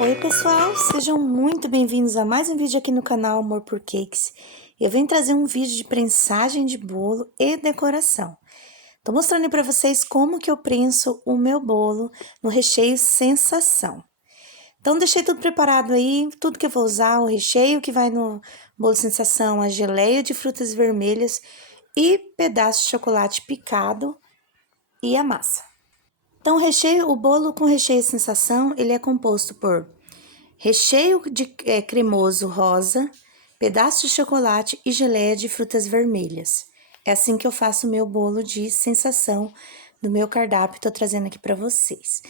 Oi pessoal, sejam muito bem-vindos a mais um vídeo aqui no canal Amor por Cakes. Eu venho trazer um vídeo de prensagem de bolo e decoração. Tô mostrando para vocês como que eu prenso o meu bolo no recheio sensação. Então deixei tudo preparado aí, tudo que eu vou usar, o recheio que vai no bolo sensação, a geleia de frutas vermelhas e pedaço de chocolate picado e a massa. Então o bolo com recheio sensação, ele é composto por recheio de cremoso rosa, pedaço de chocolate e geleia de frutas vermelhas. É assim que eu faço o meu bolo de sensação do meu cardápio, tô trazendo aqui para vocês.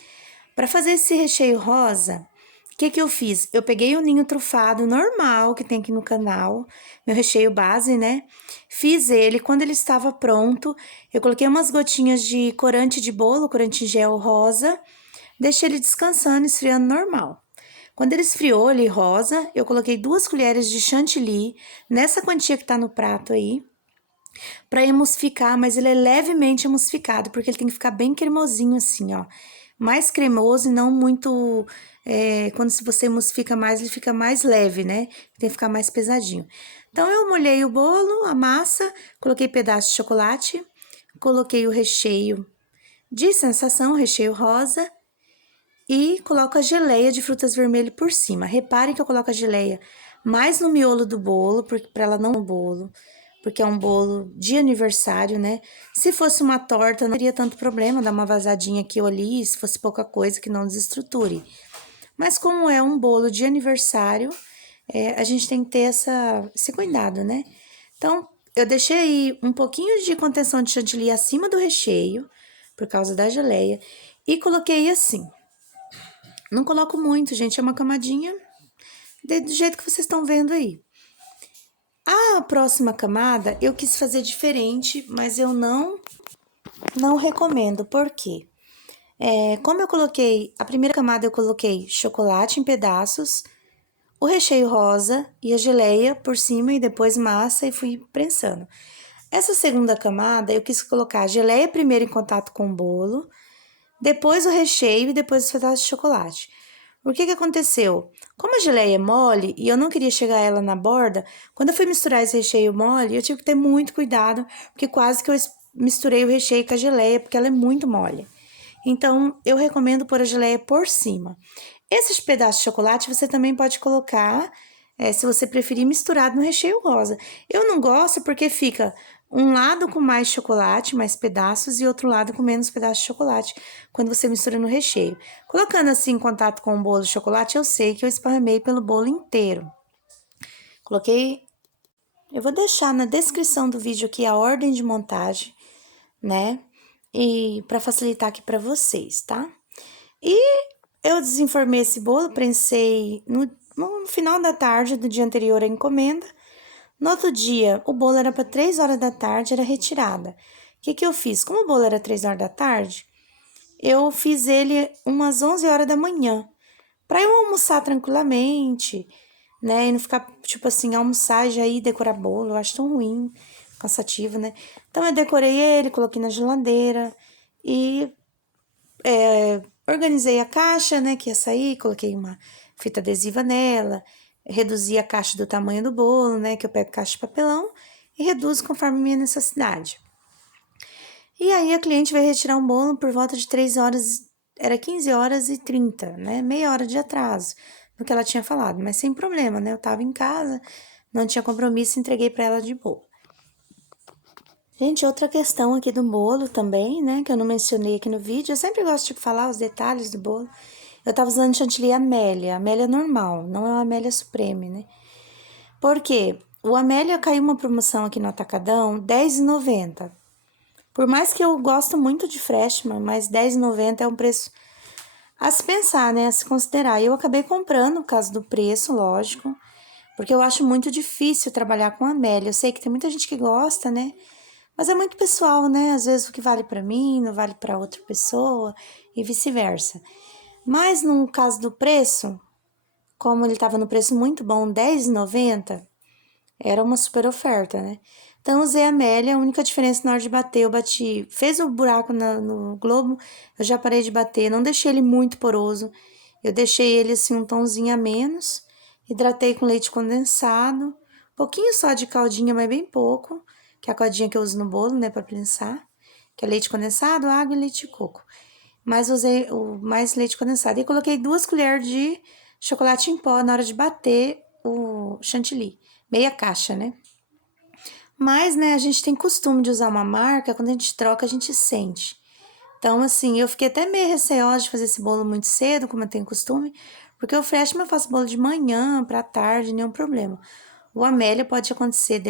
Para fazer esse recheio rosa, o que que eu fiz? Eu peguei o ninho trufado normal que tem aqui no canal, meu recheio base, né? Fiz ele, quando ele estava pronto, eu coloquei umas gotinhas de corante de bolo, corante em gel rosa, deixei ele descansando, esfriando normal. Quando ele esfriou, ele rosa, eu coloquei 2 colheres de chantilly, nessa quantia que tá no prato aí, para emulsificar, mas ele é levemente emulsificado, porque ele tem que ficar bem cremosinho assim, ó. Mais cremoso e não muito... quando você emulsifica mais, ele fica mais leve, né? Tem que ficar mais pesadinho. Então, eu molhei o bolo, a massa, coloquei pedaço de chocolate, coloquei o recheio de sensação, recheio rosa, e coloco a geleia de frutas vermelhas por cima. Reparem que eu coloco a geleia mais no miolo do bolo, para ela não no bolo, porque é um bolo de aniversário, né? Se fosse uma torta, não teria tanto problema, dar uma vazadinha aqui ou ali, se fosse pouca coisa que não desestruture. Mas como é um bolo de aniversário, a gente tem que ter esse cuidado, né? Então, eu deixei aí um pouquinho de contenção de chantilly acima do recheio, por causa da geleia, e coloquei assim. Não coloco muito, gente, é uma camadinha do jeito que vocês estão vendo aí. A próxima camada eu quis fazer diferente, mas eu não recomendo. Por quê? Como eu coloquei, a primeira camada eu coloquei chocolate em pedaços, o recheio rosa e a geleia por cima e depois massa e fui prensando. Essa segunda camada eu quis colocar a geleia primeiro em contato com o bolo, depois o recheio e depois os pedaços de chocolate. O que que aconteceu? Como a geleia é mole e eu não queria chegar ela na borda, quando eu fui misturar esse recheio mole, eu tive que ter muito cuidado, porque quase que eu misturei o recheio com a geleia, porque ela é muito mole. Então, eu recomendo pôr a geleia por cima. Esses pedaços de chocolate você também pode colocar, se você preferir, misturado no recheio rosa. Eu não gosto porque fica um lado com mais chocolate, mais pedaços, e outro lado com menos pedaços de chocolate, quando você mistura no recheio. Colocando assim em contato com o bolo de chocolate, eu sei que eu esparramei pelo bolo inteiro. Coloquei... Eu vou deixar na descrição do vídeo aqui a ordem de montagem, né? E para facilitar aqui para vocês, tá? E eu desenformei esse bolo, prensei no final da tarde do dia anterior à encomenda. No outro dia, o bolo era para 3 horas da tarde, era retirada. O que que eu fiz? Como o bolo era 3 horas da tarde, eu fiz ele umas 11 horas da manhã, para eu almoçar tranquilamente, né? E não ficar, tipo assim, almoçar e já ir decorar bolo, eu acho tão ruim, cansativo, né? Então, eu decorei ele, coloquei na geladeira e organizei a caixa, né, que ia sair, coloquei uma fita adesiva nela, reduzi a caixa do tamanho do bolo, né, que eu pego caixa de papelão e reduzo conforme a minha necessidade. E aí a cliente veio retirar um bolo por volta de 3 horas, era 15 horas e 30, né, meia hora de atraso no que ela tinha falado, mas sem problema, né, eu tava em casa, não tinha compromisso, entreguei para ela de boa. Gente, outra questão aqui do bolo também, né, que eu não mencionei aqui no vídeo, eu sempre gosto de falar os detalhes do bolo. Eu tava usando chantilly Amélia normal, não é uma Amélia Supreme, né? Por quê? O Amélia caiu uma promoção aqui no Atacadão, R$10,90. Por mais que eu gosto muito de Freshman, mas R$10,90 é um preço a se pensar, né, a se considerar. E eu acabei comprando por causa do preço, lógico, porque eu acho muito difícil trabalhar com Amélia. Eu sei que tem muita gente que gosta, né? Mas é muito pessoal, né? Às vezes o que vale para mim não vale para outra pessoa e vice-versa. Mas no caso do preço, como ele estava no preço muito bom, R$10,90, era uma super oferta, né? Então, usei a Amélia, a única diferença na hora de bater, eu bati, fez o buraco no globo, eu já parei de bater, não deixei ele muito poroso, Eu deixei ele assim um tomzinho a menos, hidratei com leite condensado, pouquinho só de caldinha, mas bem pouco, que é a caldinha que eu uso no bolo, né, para prensar, que é leite condensado, água e leite de coco. Mas usei mais leite condensado. E coloquei 2 colheres de chocolate em pó na hora de bater o chantilly. Meia caixa, né? Mas, né, a gente tem costume de usar uma marca, quando a gente troca, a gente sente. Então, assim, eu fiquei até meio receosa de fazer esse bolo muito cedo, como eu tenho costume, porque o Freshman eu faço bolo de manhã, pra tarde, nenhum problema. O Amélia pode acontecer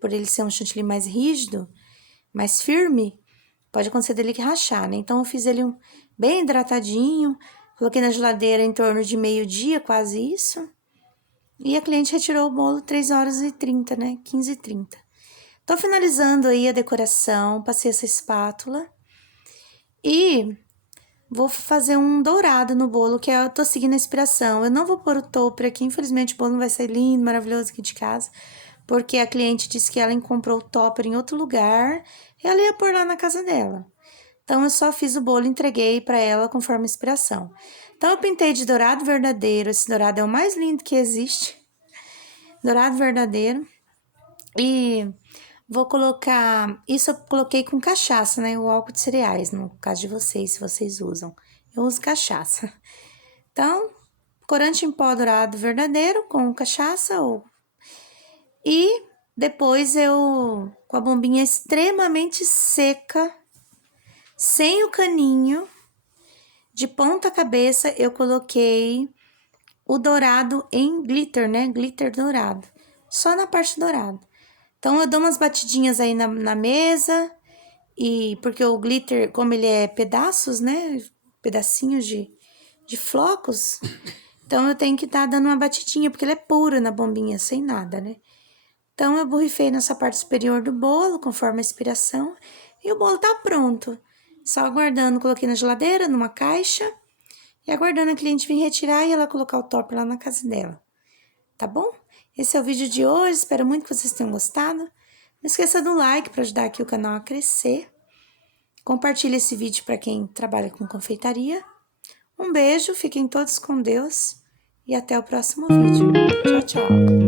por ele ser um chantilly mais rígido, mais firme, pode acontecer dele que rachar, né? Então, eu fiz ele bem hidratadinho, coloquei na geladeira em torno de meio-dia, quase isso. E a cliente retirou o bolo 3h30, né? 15h30. Tô finalizando aí a decoração, passei essa espátula. E vou fazer um dourado no bolo, que eu tô seguindo a inspiração. Eu não vou pôr o topper aqui, infelizmente o bolo não vai sair lindo, maravilhoso aqui de casa. Porque a cliente disse que ela comprou o topper em outro lugar e ela ia pôr lá na casa dela. Então, eu só fiz o bolo e entreguei para ela conforme a inspiração. Então, eu pintei de dourado verdadeiro. Esse dourado é o mais lindo que existe. Dourado verdadeiro. E vou colocar... Isso eu coloquei com cachaça, né? O álcool de cereais, no caso de vocês, se vocês usam. Eu uso cachaça. Então, corante em pó dourado verdadeiro com cachaça ou... E depois eu, com a bombinha extremamente seca, sem o caninho, de ponta cabeça, eu coloquei o dourado em glitter, né? Glitter dourado. Só na parte dourada. Então, eu dou umas batidinhas aí na mesa. E porque o glitter, como ele é pedaços, né? Pedacinhos de flocos. Então, eu tenho que estar dando uma batidinha, porque ele é puro na bombinha, sem nada, né? Então, eu borrifei nessa parte superior do bolo, conforme a inspiração. E o bolo tá pronto. Só aguardando, coloquei na geladeira, numa caixa. E aguardando a cliente vir retirar e ela colocar o topper lá na casa dela. Tá bom? Esse é o vídeo de hoje. Espero muito que vocês tenham gostado. Não esqueça do like para ajudar aqui o canal a crescer. Compartilhe esse vídeo para quem trabalha com confeitaria. Um beijo, fiquem todos com Deus. E até o próximo vídeo. Tchau, tchau.